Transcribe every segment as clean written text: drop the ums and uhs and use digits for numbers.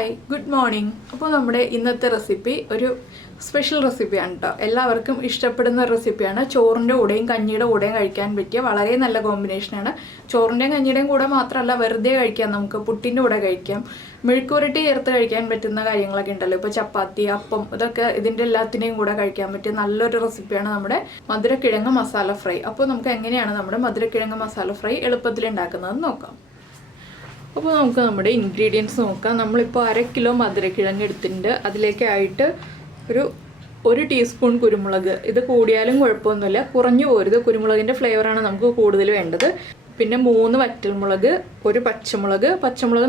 Hi good morning. അപ്പോൾ നമ്മുടെ ഇന്നത്തെ റെസിപ്പി ഒരു സ്പെഷ്യൽ റെസിപ്പിയാണ് കേട്ടോ. എല്ലാവർക്കും ഇഷ്ടപ്പെടുന്ന റെസിപ്പിയാണ്. ചോറിൻ്റെ കൂടെയും കഞ്ഞിയുടെ കൂടെയും കഴിക്കാൻ പറ്റിയ വളരെ നല്ല കോമ്പിനേഷനാണ്. ചോറിൻ്റെയും കഞ്ഞിയുടെയും കൂടെ മാത്രമല്ല, വെറുതെ കഴിക്കാം, നമുക്ക് പുട്ടിൻ്റെ കൂടെ കഴിക്കാം, മെഴുക്കുവരട്ടി ചേർത്ത് കഴിക്കാൻ പറ്റുന്ന കാര്യങ്ങളൊക്കെ ഉണ്ടല്ലോ. ഇപ്പോൾ ചപ്പാത്തി, അപ്പം, ഇതൊക്കെ ഇതിൻ്റെ എല്ലാത്തിനെയും കൂടെ കഴിക്കാൻ പറ്റിയ നല്ലൊരു റെസിപ്പിയാണ് നമ്മുടെ മധുരക്കിഴങ്ങ് മസാല ഫ്രൈ. അപ്പോൾ നമുക്ക് എങ്ങനെയാണ് നമ്മുടെ മധുരക്കിഴങ്ങ് മസാല ഫ്രൈ എളുപ്പത്തിൽ ഉണ്ടാക്കുന്നതെന്ന് നോക്കാം. അപ്പോൾ നമുക്ക് നമ്മുടെ ഇൻഗ്രീഡിയൻസ് നോക്കാം. നമ്മളിപ്പോൾ 1/2 കിലോ മധുരക്കിഴങ്ങ് എടുത്തിട്ടുണ്ട്. അതിലേക്കായിട്ട് ഒരു ടീസ്പൂൺ കുരുമുളക്. ഇത് കൂടിയാലും കുഴപ്പമൊന്നുമില്ല, കുറഞ്ഞു പോരുത്. കുരുമുളകിൻ്റെ ഫ്ലേവറാണ് നമുക്ക് കൂടുതൽ വേണ്ടത്. പിന്നെ 3 വറ്റൽമുളക്, ഒരു പച്ചമുളക്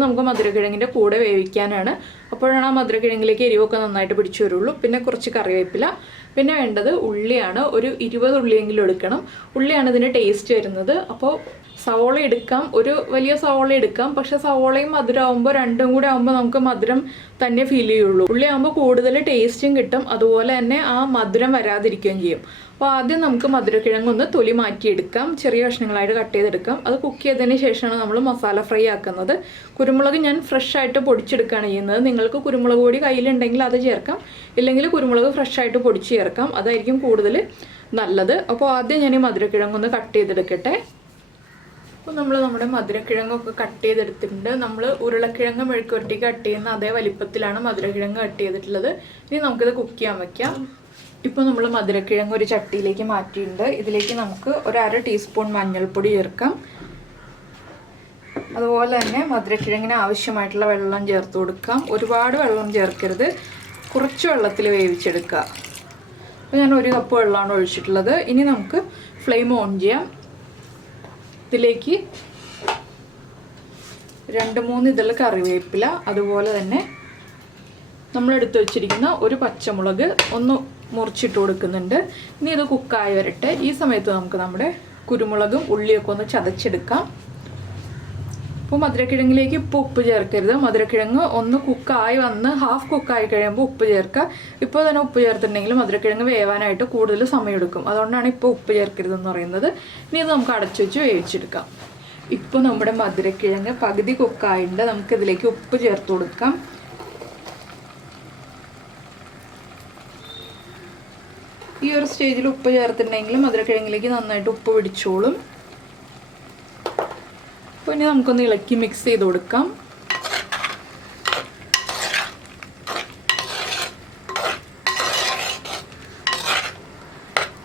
നമുക്ക് മധുരക്കിഴങ്ങിൻ്റെ കൂടെ വേവിക്കാനാണ്. അപ്പോഴാണ് ആ മധുരക്കിഴങ്ങിലേക്ക് എരിവൊക്കെ നന്നായിട്ട് പിടിച്ചു വരുള്ളൂ. പിന്നെ കുറച്ച് കറിവേപ്പില. പിന്നെ വേണ്ടത് ഉള്ളിയാണ്. ഒരു 20 ഉള്ളിയെങ്കിലും എടുക്കണം. ഉള്ളിയാണ് ഇതിന് ടേസ്റ്റ് വരുന്നത്. അപ്പോൾ സവോള എടുക്കാം, ഒരു വലിയ സവോള എടുക്കാം. പക്ഷെ സവോളയും മധുരമാകുമ്പോൾ രണ്ടും കൂടെ ആകുമ്പോൾ നമുക്ക് മധുരം തന്നെ ഫീൽ ചെയ്യുള്ളൂ. ഉള്ളി ആകുമ്പോൾ കൂടുതൽ ടേസ്റ്റും കിട്ടും, അതുപോലെ തന്നെ ആ മധുരം വരാതിരിക്കുകയും ചെയ്യും. അപ്പോൾ ആദ്യം നമുക്ക് മധുരക്കിഴങ്ങൊന്ന് തൊലി മാറ്റിയെടുക്കാം, ചെറിയ കഷ്ണങ്ങളായിട്ട് കട്ട് ചെയ്തെടുക്കാം. അത് കുക്ക് ചെയ്തതിന് ശേഷമാണ് നമ്മൾ മസാല ഫ്രൈ ആക്കുന്നത്. കുരുമുളക് ഞാൻ ഫ്രഷ് ആയിട്ട് പൊടിച്ചെടുക്കുകയാണ് ചെയ്യുന്നത്. നിങ്ങൾക്ക് കുരുമുളക് പൊടി കയ്യിലുണ്ടെങ്കിൽ അത് ചേർക്കാം, ഇല്ലെങ്കിൽ കുരുമുളക് ഫ്രഷ് ആയിട്ട് പൊടിച്ച് ചേർക്കാം, അതായിരിക്കും കൂടുതൽ നല്ലത്. അപ്പോൾ ആദ്യം ഞാൻ ഈ മധുരക്കിഴങ്ങൊന്ന് കട്ട് ചെയ്തെടുക്കട്ടെ. അപ്പോൾ നമ്മൾ നമ്മുടെ മധുരക്കിഴങ്ങൊക്കെ കട്ട് ചെയ്തെടുത്തിട്ടുണ്ട്. നമ്മൾ ഉരുളക്കിഴങ്ങ് മെഴുക്കുവരട്ടി കട്ട് ചെയ്യുന്ന അതേ വലിപ്പത്തിലാണ് മധുരക്കിഴങ്ങ് കട്ട് ചെയ്തിട്ടുള്ളത്. ഇനി നമുക്കിത് കുക്ക് ചെയ്യാൻ വയ്ക്കാം. ഇപ്പോൾ നമ്മൾ മധുരക്കിഴങ്ങ് ഒരു ചട്ടിയിലേക്ക് മാറ്റിയിട്ടുണ്ട്. ഇതിലേക്ക് നമുക്ക് ഒരു 1/2 ടീസ്പൂൺ മഞ്ഞൾപ്പൊടി ചേർക്കാം. അതുപോലെ തന്നെ മധുരക്കിഴങ്ങിന് ആവശ്യമായിട്ടുള്ള വെള്ളം ചേർത്ത് കൊടുക്കാം. ഒരുപാട് വെള്ളം ചേർക്കരുത്, കുറച്ച് വെള്ളത്തിൽ വേവിച്ചെടുക്കുക. അപ്പോൾ ഞാൻ 1 കപ്പ് വെള്ളമാണ് ഒഴിച്ചിട്ടുള്ളത്. ഇനി നമുക്ക് ഫ്ലെയിം ഓൺ ചെയ്യാം. ഇതിലേക്ക് 2-3 ഇതൾ കറിവേപ്പില, അതുപോലെ തന്നെ നമ്മളെടുത്ത് വെച്ചിരിക്കുന്ന ഒരു പച്ചമുളക് ഒന്ന് മുറിച്ചിട്ട് കൊടുക്കുന്നുണ്ട്. ഇനി ഇത് കുക്കായി വരട്ടെ. ഈ സമയത്ത് നമുക്ക് നമ്മുടെ കുരുമുളകും ഉള്ളിയൊക്കെ ഒന്ന് ചതച്ചെടുക്കാം. അപ്പോൾ മധുരക്കിഴങ്ങിലേക്ക് ഇപ്പോൾ ഉപ്പ് ചേർക്കരുത്. മധുരക്കിഴങ്ങ് ഒന്ന് കുക്കായി വന്ന് ഹാഫ് കുക്കായി കഴിയുമ്പോൾ ഉപ്പ് ചേർക്കുക. ഇപ്പോൾ തന്നെ ഉപ്പ് ചേർത്തിട്ടുണ്ടെങ്കിൽ മധുരക്കിഴങ്ങ് വേവാനായിട്ട് കൂടുതൽ സമയമെടുക്കും. അതുകൊണ്ടാണ് ഇപ്പോൾ ഉപ്പ് ചേർക്കരുതെന്ന് പറയുന്നത്. ഇനി ഇത് നമുക്ക് അടച്ചു വെച്ച് വേവിച്ചെടുക്കാം. ഇപ്പോൾ നമ്മുടെ മധുരക്കിഴങ്ങ് പകുതി കുക്കായിട്ടുണ്ട്. നമുക്കിതിലേക്ക് ഉപ്പ് ചേർത്ത് കൊടുക്കാം. ഈ ഒരു സ്റ്റേജിൽ ഉപ്പ് ചേർത്തിട്ടുണ്ടെങ്കിൽ മധുരക്കിഴങ്ങിലേക്ക് നന്നായിട്ട് ഉപ്പ് പിടിച്ചോളും. അപ്പോൾ ഇനി നമുക്കൊന്ന് ഇളക്കി മിക്സ് ചെയ്ത് കൊടുക്കാം.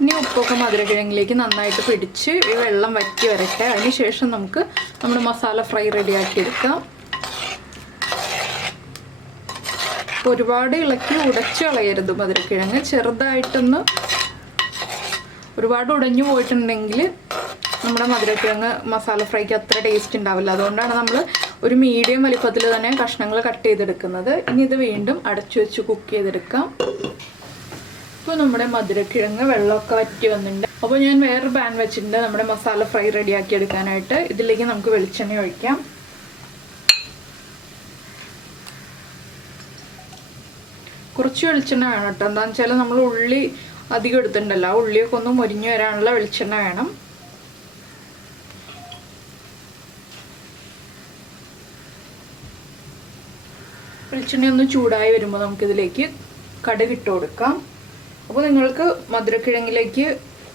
ഇനി ഉപ്പൊക്കെ മധുരക്കിഴങ്ങിലേക്ക് നന്നായിട്ട് പിടിച്ച് ഈ വെള്ളം വറ്റി വരട്ടെ. അതിനുശേഷം നമുക്ക് നമ്മുടെ മസാല ഫ്രൈ റെഡിയാക്കി എടുക്കാം. ഒരുപാട് ഇളക്കി ഉടച്ചു കളയരുത് മധുരക്കിഴങ്ങ്. ചെറുതായിട്ടൊന്ന്, ഒരുപാട് ഉടഞ്ഞു പോയിട്ടുണ്ടെങ്കിൽ നമ്മുടെ മധുരക്കിഴങ്ങ് മസാല ഫ്രൈക്ക് അത്ര ടേസ്റ്റ് ഉണ്ടാവില്ല. അതുകൊണ്ടാണ് നമ്മൾ ഒരു മീഡിയം വലിപ്പത്തിൽ തന്നെ കഷ്ണങ്ങൾ കട്ട് ചെയ്തെടുക്കുന്നത്. ഇനി ഇത് വീണ്ടും അടച്ചു വെച്ച് കുക്ക് ചെയ്തെടുക്കാം. ഇപ്പോൾ നമ്മുടെ മധുരക്കിഴങ്ങ് വെള്ളമൊക്കെ വറ്റി വന്നിട്ടുണ്ട്. അപ്പോൾ ഞാൻ വേറൊരു പാൻ വെച്ചിട്ടുണ്ട് നമ്മുടെ മസാല ഫ്രൈ റെഡിയാക്കി എടുക്കാനായിട്ട്. ഇതിലേക്ക് നമുക്ക് വെളിച്ചെണ്ണ ഒഴിക്കാം. കുറച്ച് വെളിച്ചെണ്ണ വേണം കേട്ടോ. എന്താണെന്ന് വെച്ചാൽ നമ്മൾ ഉള്ളി അധികം എടുത്തിട്ടുണ്ടല്ലോ, ആ ഉള്ളിയൊക്കെ ഒന്ന് മൊരിഞ്ഞു വരാനുള്ള വെളിച്ചെണ്ണ വേണം. വെളിച്ചെണ്ണ ഒന്ന് ചൂടായി വരുമ്പോൾ നമുക്കിതിലേക്ക് കടുക് ഇട്ട് കൊടുക്കാം. അപ്പോൾ നിങ്ങൾക്ക് മധുരക്കിഴങ്ങിലേക്ക്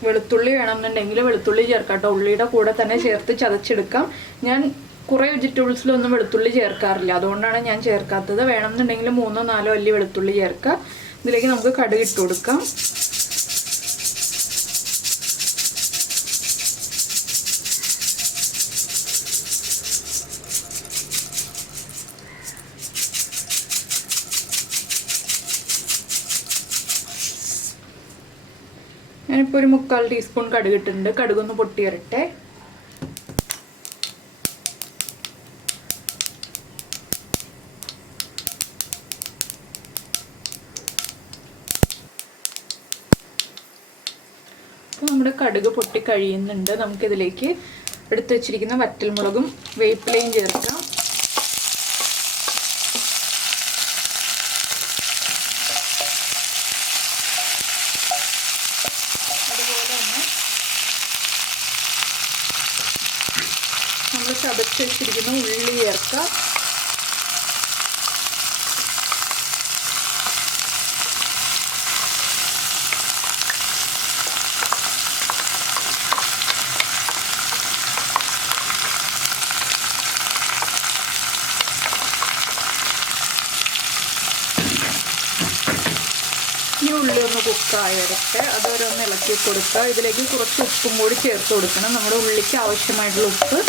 വെളുത്തുള്ളി വേണമെന്നുണ്ടെങ്കിൽ വെളുത്തുള്ളി ചേർക്കാം കേട്ടോ. ഉള്ളിയുടെ കൂടെ തന്നെ ചേർത്ത് ചതച്ചെടുക്കാം. ഞാൻ കുറേ വെജിറ്റബിൾസിലൊന്നും വെളുത്തുള്ളി ചേർക്കാറില്ല, അതുകൊണ്ടാണ് ഞാൻ ചേർക്കാത്തത്. വേണമെന്നുണ്ടെങ്കിൽ 3-4 അല്ലി വെളുത്തുള്ളി ചേർക്കുക. ഇതിലേക്ക് നമുക്ക് കടുക് ഇട്ട് കൊടുക്കാം. ഞാനിപ്പോൾ ഒരു 3/4 ടീസ്പൂൺ കടുക് ഇട്ടിട്ടുണ്ട്. കടുകൊന്ന് പൊട്ടി വരട്ടെ. അപ്പോൾ നമ്മുടെ കടുക് പൊട്ടി കഴിയുന്നുണ്ട്. നമുക്കിതിലേക്ക് എടുത്തു വെച്ചിരിക്കുന്ന വറ്റൽമുളകും വേപ്പിലയും ചേർക്കാം. അതുപോലെ തന്നെ നമ്മൾ ചതച്ച് വെച്ചിരിക്കുന്ന ഉള്ളി ചേർക്കാം. കുക്കായി വരട്ടെ. അതൊരൊന്ന് ഇളക്കി കൊടുക്കുക. ഇതിലേക്ക് കുറച്ച് ഉപ്പും കൂടി ചേർത്ത് കൊടുക്കണം, നമ്മുടെ ഉള്ളിക്ക് ആവശ്യമായിട്ടുള്ള ഉപ്പ്.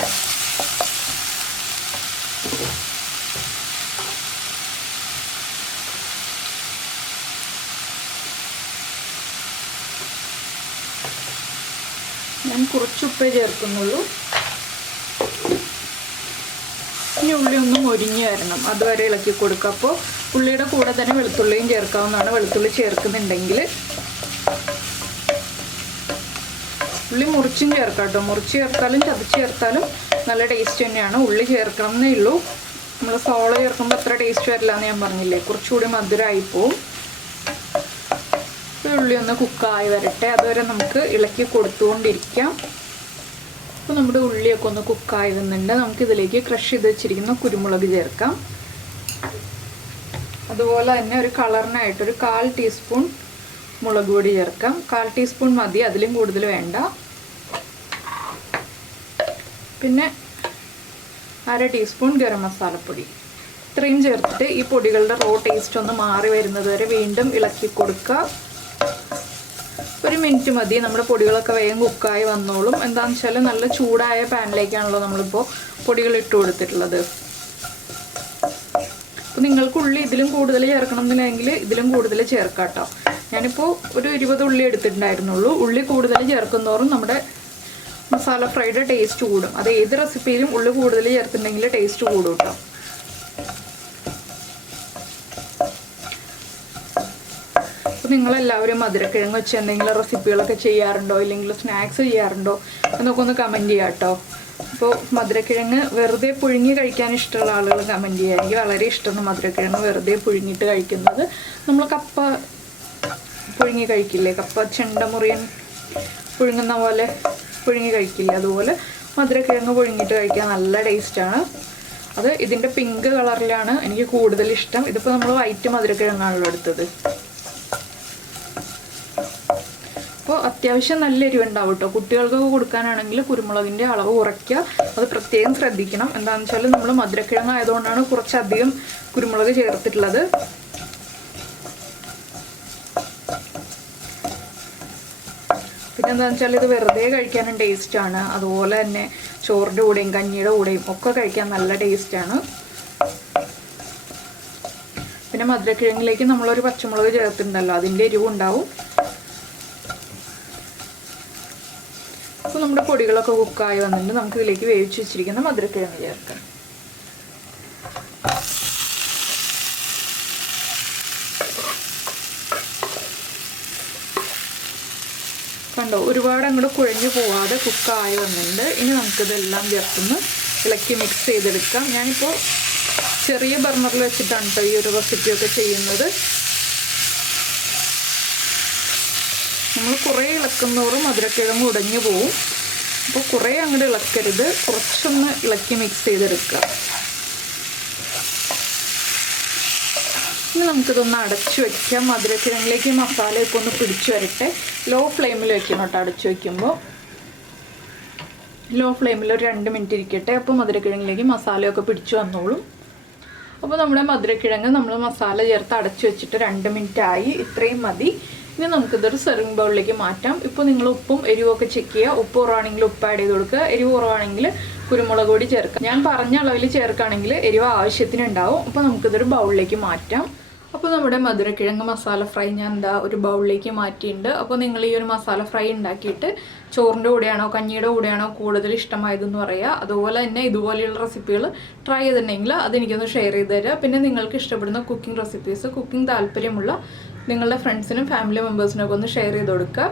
ഞാൻ കുറച്ച് ഉപ്പേ ചേർക്കുന്നുള്ളൂ. ഇനി ഉള്ളി ഒന്ന് മൊരിഞ്ഞ് വരണം, അതുവരെ ഇളക്കി കൊടുക്കുക. അപ്പോൾ ഉള്ളിയുടെ കൂടെ തന്നെ വെളുത്തുള്ളിയും ചേർക്കാവുന്നതാണ്, വെളുത്തുള്ളി ചേർക്കുന്നുണ്ടെങ്കിൽ. ഉള്ളി മുറിച്ചും ചേർക്കാം കേട്ടോ, മുറിച്ച് ചേർത്താലും ചതച്ച് ചേർത്താലും നല്ല ടേസ്റ്റ് തന്നെയാണ്. ഉള്ളി ചേർക്കണം എന്നേ ഉള്ളൂ. നമ്മൾ സോള ചേർക്കുമ്പോൾ അത്ര ടേസ്റ്റ് വരില്ല എന്ന് ഞാൻ പറഞ്ഞില്ലേ, കുറച്ചുകൂടി മധുരമായിപ്പോവും. ഉള്ളി ഒന്ന് കുക്കായി വരട്ടെ, അതുവരെ നമുക്ക് ഇളക്കി കൊടുത്തുകൊണ്ടിരിക്കാം. അപ്പോൾ നമ്മുടെ ഉള്ളിയൊക്കെ ഒന്ന് കുക്കായി വന്നിട്ടുണ്ട്. നമുക്കിതിലേക്ക് ക്രഷ് ചെയ്ത് വെച്ചിരിക്കുന്ന കുരുമുളക് ചേർക്കാം. അതുപോലെ തന്നെ ഒരു കളറിനായിട്ടൊരു 1/4 ടീസ്പൂൺ മുളക് പൊടി ചേർക്കാം. 1/4 ടീസ്പൂൺ മതി, അതിലും കൂടുതൽ വേണ്ട. പിന്നെ 1/2 ടീസ്പൂൺ ഗരം മസാലപ്പൊടി. ഇത്രയും ചേർത്തിട്ട് ഈ പൊടികളുടെ റോ ടേസ്റ്റ് ഒന്ന് മാറി വരുന്നത് വരെ വീണ്ടും ഇളക്കി കൊടുക്കുക. 1 മിനിറ്റ് മതി, നമ്മുടെ പൊടികളൊക്കെ വേഗം കുക്കായി വന്നോളും. എന്താണെന്ന് വെച്ചാൽ നല്ല ചൂടായ പാനിലേക്കാണല്ലോ നമ്മളിപ്പോൾ പൊടികൾ ഇട്ട് കൊടുത്തിട്ടുള്ളത്. അപ്പോൾ നിങ്ങൾക്ക് ഉള്ളി ഇതിലും കൂടുതൽ ചേർക്കണം എന്നുണ്ടെങ്കിൽ ഇതിലും കൂടുതൽ ചേർക്കാം കേട്ടോ. ഞാനിപ്പോൾ ഒരു 20 ഉള്ളി എടുത്തിട്ടുണ്ടായിരുന്നുള്ളൂ. ഉള്ളി കൂടുതൽ ചേർക്കുന്നതോറും നമ്മുടെ മസാല ഫ്രൈയുടെ ടേസ്റ്റ് കൂടും. അത് ഏത് റെസിപ്പിയിലും ഉള്ളി കൂടുതൽ ചേർത്തിട്ടുണ്ടെങ്കിൽ ടേസ്റ്റ് കൂടും കേട്ടോ. അപ്പോൾ നിങ്ങളെല്ലാവരും മധുരക്കിഴങ്ങ് വെച്ച് എന്തെങ്കിലും റെസിപ്പികളൊക്കെ ചെയ്യാറുണ്ടോ, ഇല്ലെങ്കിൽ സ്നാക്സ് ചെയ്യാറുണ്ടോ എന്നൊക്കെ ഒന്ന് കമൻറ്റ് ചെയ്യാം കേട്ടോ. അപ്പോൾ മധുരക്കിഴങ്ങ് വെറുതെ പുഴുങ്ങി കഴിക്കാൻ ഇഷ്ടമുള്ള ആളുകൾ കമൻറ്റ് ചെയ്യുക. എനിക്ക് വളരെ ഇഷ്ടമാണ് മധുരക്കിഴങ്ങ് വെറുതെ പുഴുങ്ങിയിട്ട് കഴിക്കുന്നത്. നമ്മൾ കപ്പ പുഴുങ്ങി കഴിക്കില്ലേ, കപ്പ ചെണ്ടമുറിയൻ പുഴുങ്ങുന്ന പോലെ പുഴുങ്ങി കഴിക്കില്ലേ, അതുപോലെ മധുരക്കിഴങ്ങ് പുഴുങ്ങിയിട്ട് കഴിക്കാൻ നല്ല ടേസ്റ്റാണ്. അത് ഇതിൻ്റെ പിങ്ക് കളറിലാണ് എനിക്ക് കൂടുതൽ ഇഷ്ടം. ഇതിപ്പോൾ നമ്മൾ വൈറ്റ് മധുരക്കിഴങ്ങാണല്ലോ എടുത്തത്. അപ്പോൾ അത്യാവശ്യം നല്ല എരിവുണ്ടാവും കേട്ടോ. കുട്ടികൾക്കൊക്കെ കൊടുക്കാനാണെങ്കിൽ കുരുമുളകിൻ്റെ അളവ് കുറയ്ക്കുക, അത് പ്രത്യേകം ശ്രദ്ധിക്കണം. എന്താണെന്ന് വെച്ചാൽ നമ്മൾ മധുരക്കിഴങ്ങ് ആയതുകൊണ്ടാണ് കുറച്ചധികം കുരുമുളക് ചേർത്തിട്ടുള്ളത്. പിന്നെ എന്താണെന്ന് വെച്ചാൽ ഇത് വെറുതെ കഴിക്കാനും ടേസ്റ്റാണ്. അതുപോലെ തന്നെ ചോറിൻ്റെ കൂടെയും കഞ്ഞിയുടെ കൂടെയും ഒക്കെ കഴിക്കാൻ നല്ല ടേസ്റ്റാണ്. പിന്നെ മധുരക്കിഴങ്ങിലേക്ക് നമ്മളൊരു പച്ചമുളക് ചേർത്തിട്ടുണ്ടല്ലോ, അതിൻ്റെ എരിവും ഉണ്ടാവും. അപ്പോൾ നമ്മുടെ പൊടികളൊക്കെ കുക്കായി വന്നിട്ട് നമുക്ക് ഇതിലേക്ക് വേവിച്ച് വെച്ചിരിക്കുന്ന മധുരക്കിഴങ്ങ് ചേർക്കാം. കണ്ടോ, ഒരുപാട് അങ്ങോട്ട് കുഴഞ്ഞു പോവാതെ കുക്കായി വന്നിട്ടുണ്ട്. ഇനി നമുക്കിതെല്ലാം ചേർത്തൊന്ന് ഇളക്കി മിക്സ് ചെയ്തെടുക്കാം. ഞാനിപ്പോൾ ചെറിയ ബർണറിൽ വെച്ചിട്ടാണ് കേട്ടോ ഈ ഒരു റെസിപ്പിയൊക്കെ ചെയ്യുന്നത്. നമ്മൾ കുറേ ഇളക്കുന്നതോറും മധുരക്കിഴങ്ങ് ഉടഞ്ഞു പോവും. അപ്പോൾ കുറേ അങ്ങോട്ട് ഇളക്കരുത്, കുറച്ചൊന്ന് ഇളക്കി മിക്സ് ചെയ്തെടുക്കുക. ഇനി നമുക്കിതൊന്ന് അടച്ചു വയ്ക്കാം. മധുരക്കിഴങ്ങിലേക്ക് മസാലയൊക്കെ ഒന്ന് പിടിച്ചു വരട്ടെ. ലോ ഫ്ലെയിമിൽ വെക്കണം കേട്ടോ അടച്ചു വയ്ക്കുമ്പോൾ. ലോ ഫ്ലെയിമിൽ ഒരു 2 മിനിറ്റ് ഇരിക്കട്ടെ. അപ്പോൾ മധുരക്കിഴങ്ങിലേക്ക് മസാലയൊക്കെ പിടിച്ചു വന്നോളും. അപ്പോൾ നമ്മുടെ മധുരക്കിഴങ്ങ് നമ്മൾ മസാല ചേർത്ത് അടച്ചു വെച്ചിട്ട് 2 മിനിറ്റ് ആയി. ഇത്രയും മതി. ഇനി നമുക്കിതൊരു സെർവിങ് ബൗളിലേക്ക് മാറ്റാം. ഇപ്പോൾ നിങ്ങൾ ഉപ്പും എരിവൊക്കെ ചെക്ക് ചെയ്യുക. ഉപ്പ് കുറവാണെങ്കിൽ ഉപ്പ് ആഡ് ചെയ്ത് കൊടുക്കുക, എരിവ് കുറവാണെങ്കിൽ കുരുമുളക് പൊടി ചേർക്കുക. ഞാൻ പറഞ്ഞ അളവിൽ ചേർക്കുകയാണെങ്കിൽ എരിവ് ആവശ്യത്തിനുണ്ടാവും. അപ്പോൾ നമുക്കിതൊരു ബൗളിലേക്ക് മാറ്റാം. അപ്പോൾ നമ്മുടെ മധുരക്കിഴങ്ങ് മസാല ഫ്രൈ ഞാൻ എന്താ ഒരു ബൗളിലേക്ക് മാറ്റിയിട്ടുണ്ട്. അപ്പോൾ നിങ്ങൾ ഈ ഒരു മസാല ഫ്രൈ ഉണ്ടാക്കിയിട്ട് ചോറിൻ്റെ കൂടെയാണോ കഞ്ഞിയുടെ കൂടെയാണോ കൂടുതൽ ഇഷ്ടമായതെന്ന് പറയുക. അതുപോലെ തന്നെ ഇതുപോലെയുള്ള റെസിപ്പികൾ ട്രൈ ചെയ്തിട്ടുണ്ടെങ്കിൽ അതെനിക്കൊന്ന് ഷെയർ ചെയ്ത് തരിക. പിന്നെ നിങ്ങൾക്ക് ഇഷ്ടപ്പെടുന്ന കുക്കിംഗ് റെസിപ്പീസ്, കുക്കിംഗ് താല്പര്യമുള്ള നിങ്ങളുടെ ഫ്രണ്ട്സിനും ഫാമിലി മെമ്പേഴ്സിനൊക്കെ ഒന്ന് ഷെയർ ചെയ്ത് കൊടുക്കുക.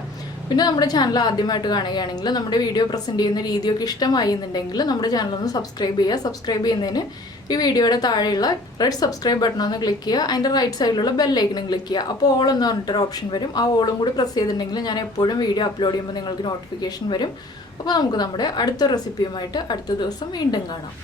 പിന്നെ നമ്മുടെ ചാനൽ ആദ്യമായിട്ട് കാണുകയാണെങ്കിൽ നമ്മുടെ വീഡിയോ പ്രസൻറ്റ് ചെയ്യുന്ന രീതിയൊക്കെ ഇഷ്ടമായി എന്നുണ്ടെങ്കിൽ നമ്മുടെ ചാനലൊന്ന് സബ്സ്ക്രൈബ് ചെയ്യുക. സബ്സ്ക്രൈബ് ചെയ്യുന്നതിന് ഈ വീഡിയോയുടെ താഴെയുള്ള റെഡ് സബ്സ്ക്രൈബ് ബട്ടൺ ഒന്ന് ക്ലിക്ക് ചെയ്യുക. അതിൻ്റെ റൈറ്റ് സൈഡിലുള്ള ബെല്ലൈക്കനും ക്ലിക്ക് ചെയ്യുക. അപ്പോൾ ഓൾ എന്ന് പറഞ്ഞിട്ടൊരു ഓപ്ഷൻ വരും. ആ ഓളും കൂടി പ്രസ് ചെയ്തിട്ടുണ്ടെങ്കിൽ ഞാൻ എപ്പോഴും വീഡിയോ അപ്ലോഡ് ചെയ്യുമ്പോൾ നിങ്ങൾക്ക് നോട്ടിഫിക്കേഷൻ വരും. അപ്പോൾ നമുക്ക് നമ്മുടെ അടുത്ത റെസിപ്പിയുമായിട്ട് അടുത്ത ദിവസം വീണ്ടും കാണാം.